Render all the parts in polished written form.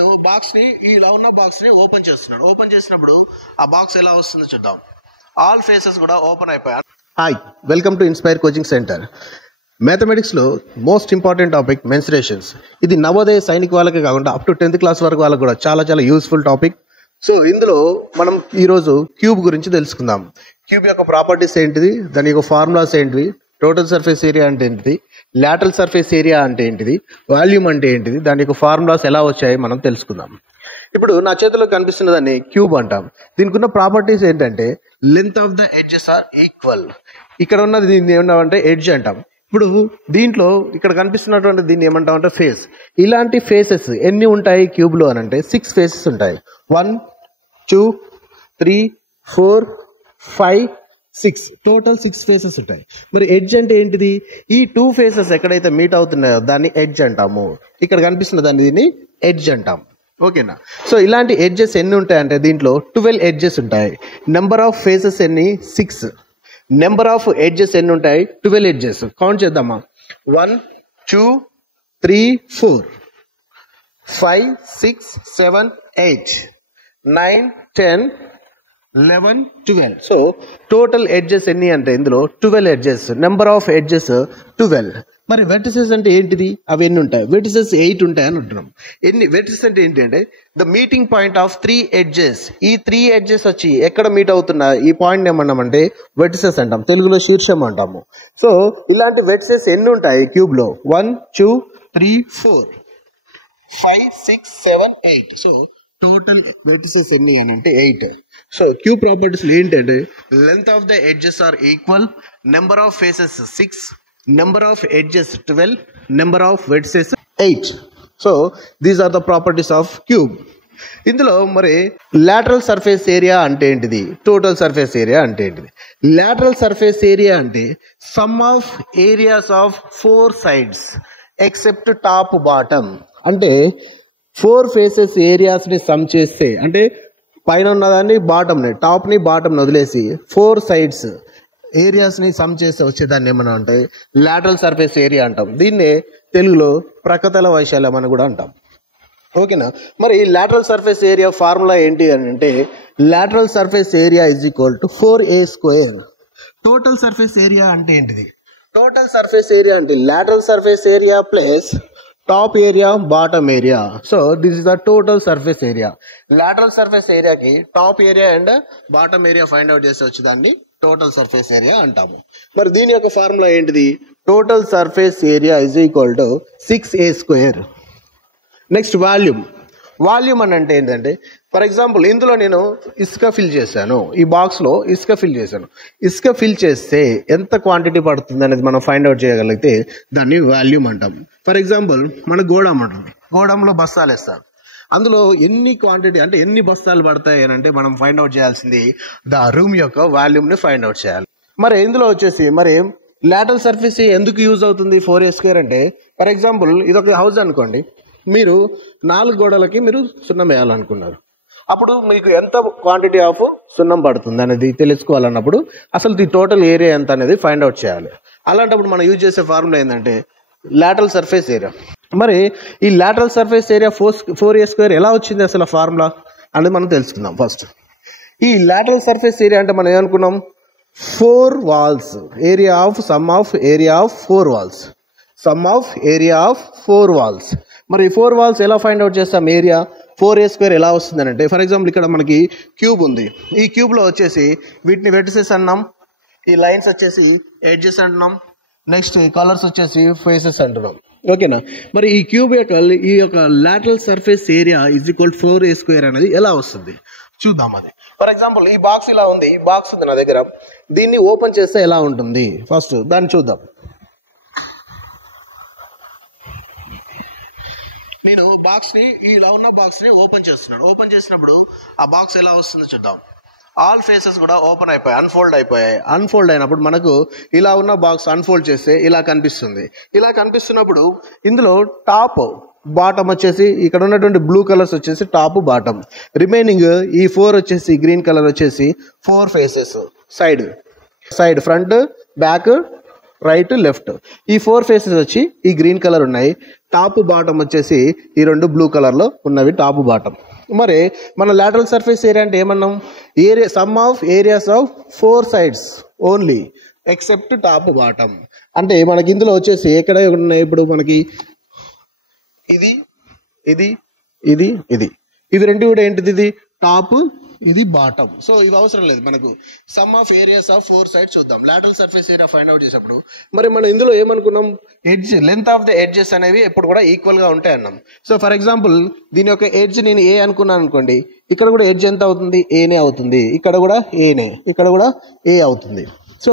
Box ని ఇలా ఉన్న బాక్స్ ని ఓపెన్ చేస్తున్నాడు. ఓపెన్ చేసినప్పుడు ఆ బాక్స్ ఎలా వస్తుందో చూద్దాం. ఆల్ ఫేసెస్ కూడా ఓపెన్ అయిపోయాయి. Hi, welcome to Inspire coaching centre. మ్యాథమెటిక్స్లో మోస్ట్ ఇంపార్టెంట్ టాపిక్ మెన్సురేషన్స్. ఇది నవోదయ సైనిక్ వాళ్ళకే కాకుండా అప్ టు 10th క్లాస్ వరకు వాళ్ళకు కూడా చాలా చాలా యూస్ఫుల్ టాపిక్. సో ఇందులో మనం ఈరోజు క్యూబ్ గురించి తెలుసుకుందాం. క్యూబ్ యొక్క ప్రాపర్టీస్ ఏంటిది, దాని యొక్క ఫార్ములాస్ ఏంటిది, టోటల్ సర్ఫేస్ ఏరియా అంటే ఏంటిది, లాటరల్ సర్ఫేస్ ఏరియా అంటే ఏంటిది, వాల్యూమ్ అంటే ఏంటిది, దాని యొక్క ఫార్ములాస్ ఎలా వచ్చాయి మనం తెలుసుకుందాం. ఇప్పుడు నా చేతిలో కనిపిస్తున్న దాన్ని క్యూబ్ అంటాం. దీనికి ఉన్న ప్రాపర్టీస్ ఏంటంటే length of the edges are equal. ఇక్కడ ఉన్నది దీన్ని ఏమన్నామంటే ఎడ్జ్ అంటాం. ఇప్పుడు దీంట్లో ఇక్కడ కనిపిస్తున్నటువంటి దీన్ని ఏమంటాం అంటే ఫేస్. ఇలాంటి ఫేసెస్ ఎన్ని ఉంటాయి క్యూబ్లో అని అంటే 6 ఫేసెస్ ఉంటాయి. 1 2 3 4 5 6 టోటల్ 6 ఫేసెస్ ఉంటాయి. మరి ఎడ్జ్ అంటే ఏంటిది? ఈ 2 ఫేసెస్ ఎక్కడైతే మీట్ అవుతున్నాయో దాన్ని ఎడ్జ్ అంటాము. ఇక్కడ కనిపిస్తున్న దాన్ని దీన్ని ఎడ్జ్ అంటాం. ఓకేనా? సో ఇలాంటి ఎడ్జెస్ ఎన్ని ఉంటాయంటే దీంట్లో 12 ఎడ్జెస్ ఉంటాయి. నెంబర్ ఆఫ్ ఫేసెస్ ఎన్ని? 6. నెంబర్ ఆఫ్ ఎడ్జెస్ ఎన్ని ఉంటాయి? 12 ఎడ్జెస్. కౌంట్ చేద్దామా? 1 2 3 4 5 6 7 8 9 10 11 12. సో టోటల్ ఎడ్జెస్ ఎన్ని అంటే ఇందులో 12 ఎడ్జెస్. Number of edges 12. మరి వెర్టిసెస్ అంటే ఏంటిది? అవి ఎన్ని ఉంటాయి? వెర్టిసెస్ 8 ఉంటాయి అని అంటున్నాం. ఎన్ని వెర్టిసెస్ అంటే ఏంటి అంటే the meeting point of 3 edges. ఈ 3 ఎడ్జెస్ వచ్చి ఎక్కడ మీట్ అవుతున్నా ఈ పాయింట్ ఏమన్నామంటే వెర్టిసెస్ అంటాం, తెలుగులో శీర్షం అంటాము. సో ఇలాంటి వెర్టిసెస్ ఎన్ని ఉంటాయి క్యూబ్ లో? 1 2 3 4 5 6 7 8. సో టోటల్ వెర్టిసెస్ ఎన్ని అని అంటే 8. సో క్యూబ్ ప్రాపర్టీస్ ఏంటంటే length of the edges are equal, number of faces 6, number of edges 12, number of vertices 8. So these are the properties of cube. ఇందులో మరి లాటరల్ సర్ఫేస్ ఏరియా అంటే ఏంటిది, total surface area అంటే ఏంటిది? Lateral surface area అంటే some of areas of 4 sides except top bottom. అంటే 4 faces areas ని some చేస్తే, అంటే పైన ఉన్నదాన్ని బాటమ్ని, టాప్ని బాటమ్ని వదిలేసి 4 సైడ్స్ ఏరియాస్ని సమ్ చేస్తే వచ్చేదాన్ని ఏమన్నా అంటే లాటరల్ సర్ఫేస్ ఏరియా అంటాం. దీన్నే తెలుగులో ప్రక్కతల వైశాల్యం అని కూడా అంటాం. ఓకేనా? మరి లాటరల్ సర్ఫేస్ ఏరియా ఫార్ములా ఏంటి అని అంటే lateral surface area is equal to 4a². Total surface area అంటే ఏంటిది? టోటల్ సర్ఫేస్ ఏరియా అంటే lateral surface area plus top area bottom area. So this is the total surface area. Lateral surface ఏరియాకి top area and bottom area find out చేసి వచ్చేదాన్ని total surface area అంటాము. మరి దీని యొక్క ఫార్ములా ఏంటిది? Total surface area is equal to 6a². Next volume. Volume అని అంటే ఏంటంటే ఫర్ ఎగ్జాంపుల్ ఇందులో నేను ఇసుక ఫిల్ చేశాను, ఈ బాక్స్లో ఇసుక ఫిల్ చేశాను. ఇసుక ఫిల్ చేస్తే ఎంత క్వాంటిటీ పడుతుంది అనేది మనం ఫైండ్ అవుట్ చేయగలిగితే దాన్ని వాల్యూమ్ అంటాం. ఫర్ ఎగ్జాంపుల్ మన గోడౌన్ ఉంటుంది, గోడౌన్లో బస్తాలు వేస్తారు. అందులో ఎన్ని క్వాంటిటీ అంటే ఎన్ని బస్తాలు పడతాయి అని అంటే మనం ఫైండ్ అవుట్ చేయాల్సింది ద రూమ్ యొక్క వాల్యూమ్ని ఫైండ్ అవుట్ చేయాలి. మరి ఇందులో వచ్చేసి మరి లాటరల్ సర్ఫేస్ ఎందుకు యూజ్ అవుతుంది 4a² అంటే ఫర్ ఎగ్జాంపుల్ ఇదొక హౌస్ అనుకోండి, మీరు 4 గోడలకి మీరు సున్నం వేయాలనుకున్నారు. అప్పుడు మీకు ఎంత క్వాంటిటీ ఆఫ్ సున్నం పడుతుంది అనేది తెలుసుకోవాలన్నప్పుడు అసలు ది టోటల్ ఏరియా ఎంత అనేది ఫైండ్ అవుట్ చేయాలి. అలాంటప్పుడు మనం యూజ్ చేసే ఫార్ములా ఏంటంటే లాటరల్ సర్ఫేస్ ఏరియా. మరి ఈ లాటరల్ సర్ఫేస్ ఏరియా 4a² ఎలా వచ్చింది అసలు ఫార్ములా అనేది మనం తెలుసుకుందాం. ఫస్ట్ ఈ లాటరల్ సర్ఫేస్ ఏరియా అంటే మనం ఏమనుకున్నాం? 4 walls, area of sum of area of 4 walls, sum of area of 4 walls. మరి 4 వాల్స్ ఎలా ఫైండ్ అవుట్ చేస్తాం? ఏరియా 4a² ఎలా వస్తుంది అంటే ఫర్ ఎగ్జాంపుల్ ఇక్కడ మనకి క్యూబ్ ఉంది. ఈ క్యూబ్లో వచ్చేసి వీటిని వెర్టిసెస్ అన్నాం, ఈ లైన్స్ వచ్చేసి ఎడ్జెస్ అంటున్నాం, నెక్స్ట్ కలర్స్ వచ్చేసి ఫేసెస్ అంటున్నాం. ఓకేనా? మరి ఈ క్యూబ్ యొక్క ఈ యొక్క lateral surface area is equal 4a² అనేది ఎలా వస్తుంది చూద్దాం. అది ఫర్ ఎగ్జాంపుల్ ఈ బాక్స్ ఇలా ఉంది, ఈ బాక్స్ ఉంది నా దగ్గర, దీన్ని ఓపెన్ చేస్తే ఎలా ఉంటుంది ఫస్ట్ దాన్ని చూద్దాం. నేను బాక్స్ ని ఇలా ఉన్న బాక్స్ ని ఓపెన్ చేస్తున్నాను. ఓపెన్ చేసినప్పుడు ఆ బాక్స్ ఎలా వస్తుందో చూద్దాం. ఆల్ ఫేసెస్ కూడా ఓపెన్ అయిపోయాయి, అన్ఫోల్డ్ అయిపోయాయి. అన్ఫోల్డ్ అయినప్పుడు మనకు ఇలా ఉన్న బాక్స్ అన్ఫోల్డ్ చేస్తే ఇలా కనిపిస్తుంది. ఇలా కనిపిస్తున్నప్పుడు ఇందులో టాప్ బాటమ్ వచ్చేసి ఇక్కడ ఉన్నటువంటి బ్లూ కలర్స్ వచ్చేసి టాప్ బాటమ్, రిమైనింగ్ ఈ 4 వచ్చేసి గ్రీన్ కలర్ వచ్చేసి 4 faces, side front back right left. ఈ 4 ఫేసెస్ వచ్చి ఈ గ్రీన్ కలర్ ఉన్నాయి. టాప్ బాటమ్ వచ్చేసి ఈ 2 బ్లూ కలర్లో ఉన్నవి టాప్ బాటమ్. మరి మన లాటరల్ సర్ఫేస్ ఏరియా అంటే ఏమన్నాం? Area sum of areas of 4 sides only except top bottom. అంటే మనకి ఇందులో వచ్చేసి ఎక్కడ ఉన్నాయి? ఇప్పుడు మనకి ఇది ఇది ఇది ఇది ఇవి రెండు కూడా ఏంటిది? ఇది టాప్, ఇది బాటమ్. సో ఇవి అవసరం లేదు మనకు. Sum of areas of 4 sides చూద్దాం lateral surface area find out చేసేప్పుడు. మరి మనం ఇందులో ఏమనుకున్నాం? Edge length of the edges అనేవి ఎప్పుడు కూడా ఈక్వల్ గా ఉంటాయి అన్నాం. సో ఫర్ ఎగ్జాంపుల్ దీని యొక్క ఎడ్జ్ నేను ఏ అనుకున్నాను అనుకోండి, ఇక్కడ కూడా ఎడ్జ్ ఎంత అవుతుంది? ఏనే అవుతుంది. ఇక్కడ కూడా ఏనే, ఇక్కడ కూడా ఏ అవుతుంది. సో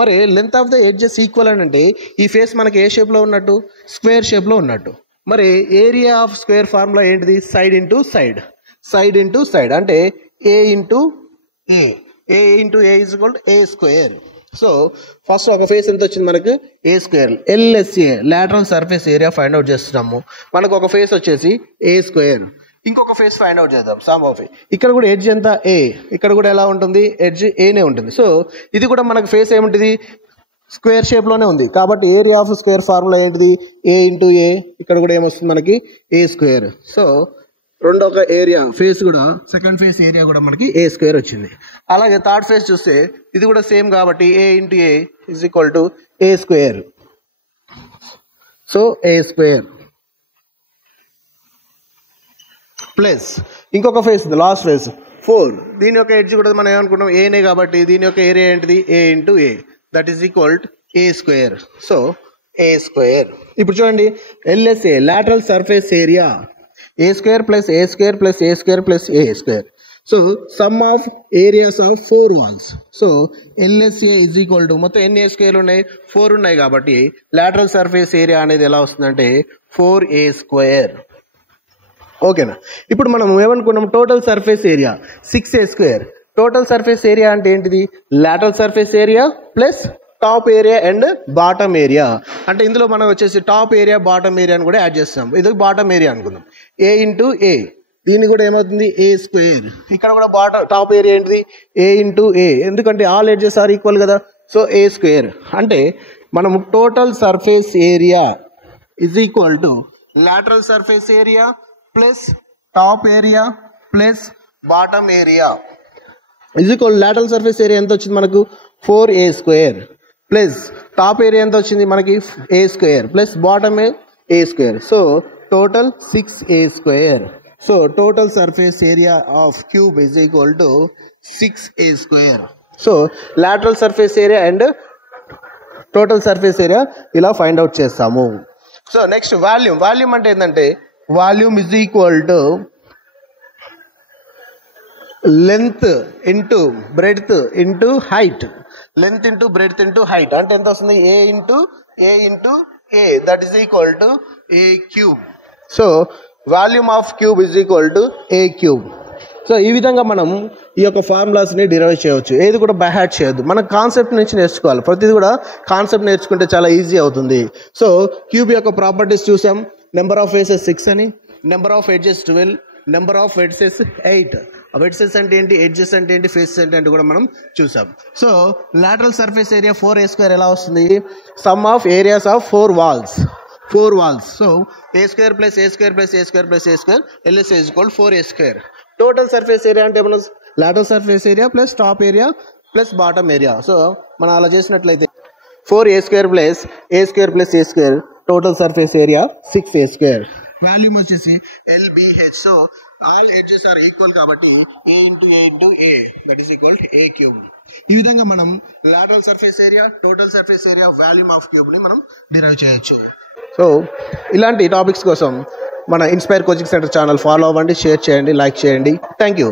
మరి length of the edges equal అని అంటే ఈ ఫేస్ మనకి ఏ షేప్ లో ఉన్నట్టు? స్క్వేర్ షేప్ లో ఉన్నట్టు. మరి ఏరియా ఆఫ్ స్క్వేర్ ఫార్ములా ఏంటిది? Side into side, side into side అంటే a into a, a into a is equal to a square. So first ఒక ఫేస్ ఎంత వచ్చింది మనకు? A square. LSA lateral surface area find out చేస్తున్నాము. మనకు ఒక face వచ్చేసి ఏ స్క్వేర్. ఇంకొక ఫేస్ ఫైండ్ అవుట్ చేద్దాం సమ్ ఆఫ్ ఏ. ఇక్కడ కూడా ఎడ్జ్ ఎంత? ఏ. ఇక్కడ కూడా ఎలా ఉంటుంది? ఎడ్జ్ ఏనే ఉంటుంది. సో ఇది కూడా మనకు ఫేస్ ఏముంటుంది? స్క్వేర్ షేప్ లోనే ఉంది. కాబట్టి ఏరియా ఆఫ్ స్క్వేర్ ఫార్ములా ఏంటిది? ఏ ఇంటూ ఏ. ఇక్కడ కూడా ఏమొస్తుంది మనకి? A square. So రెండొక area face కూడా సెకండ్ ఫేస్ ఏరియా కూడా మనకి ఏ స్క్వేర్ వచ్చింది. అలాగే థర్డ్ ఫేస్ చూస్తే ఇది కూడా సేమ్ కాబట్టి a into a is equal to a square. So a square plus ఇంకొక ఫేస్ లాస్ట్ ఫేస్ 4. దీని యొక్క ఎడ్జ్ కూడా మనం ఏమనుకున్నాం? ఏనే కాబట్టి దీని యొక్క ఏరియా ఏంటిది? A into a that is equal to a square. So a square. ఇప్పుడు చూడండి LSA lateral surface area a square plus a square plus a square plus a square. So sum of areas of 4 walls. So LSA is equal to మొత్తం ఎన్ని ఏ square ఉన్నాయి? 4 ఉన్నాయి కాబట్టి lateral surface area అనేది ఎలా వస్తుందంటే 4a స్క్వేర్. ఓకేనా? ఇప్పుడు మనం ఏమనుకున్నాం? Total surface area 6a square. Total surface area అంటే ఏంటిది? Lateral surface area plus top area and bottom area. అంటే ఇందులో మనం వచ్చేసి టాప్ ఏరియా బాటమ్ ఏరియా అని కూడా యాడ్ చేస్తాం. ఇది బాటమ్ ఏరియా అనుకుందాం. ఏ ఇంటూ ఏ, దీన్ని కూడా ఏమవుతుంది? ఏ స్క్వేర్. ఇక్కడ కూడా టాప్ ఏరియా ఏంటిది? ఏ ఇంటూ ఏ, ఎందుకంటే ఆల్ ఎడ్జెస్ ఆర్ ఈక్వల్ కదా. సో ఏ స్క్వేర్ అంటే మనం total surface area is equal to lateral surface area plus top area plus bottom area is equal. Lateral surface area ఎంత వచ్చింది మనకు? 4a square plus top area ఎంత వచ్చింది మనకి? A square plus bottom a square. So total 6a square. So total surface area of cube is equal to 6a square. So lateral surface area and total surface area ఇలా find out చేస్తాము. So next volume. Volume అంటే ఏంటంటే volume is equal to length into breadth into height. Length into breadth into height అంటే ఎంత వస్తుంది? A into a that is equal to a cube. So volume of cube is equal to a cube. So ఈ విధంగా మనం ఈ యొక్క ఫార్ములాస్ని derive చేయవచ్చు. ఏది కూడా బై హార్ట్ చేయొద్దు. మనం కాన్సెప్ట్ నుంచి నేర్చుకోవాలి. ప్రతిది కూడా కాన్సెప్ట్ నేర్చుకుంటే చాలా ఈజీ అవుతుంది. సో క్యూబ్ యొక్క ప్రాపర్టీస్ చూసాం. నెంబర్ ఆఫ్ ఫేసెస్ 6 అని, number of edges 12, number of vertices 8. Vertices అంటే ఏంటి, ఎడ్జెస్ అంటే ఏంటి, ఫేసెస్ అంటే ఏంటి కూడా మనం చూసాం. So lateral surface area 4a square ఎలా వస్తుంది? Sum of areas of 4 walls. So a square plus a square plus a square plus a square LSA is equal 4a square. Total surface area అంటే మనం lateral surface area plus top area plus bottom area. So మనం అలా చేసినట్లయితే 4a square plus a square plus a square total surface area 6a square. Volume వచ్చేసి LBH. So all edges are equal కాబట్టి a into a that is equal to a cube. ఈ విధంగా మనం lateral surface area, total surface area, volume of cube ని మనం derive చేయొచ్చు. So ఇలాంటి topics కోసం మన Inspire coaching centre channel follow అవ్వండి, షేర్ చేయండి, లైక్ చేయండి. Thank you.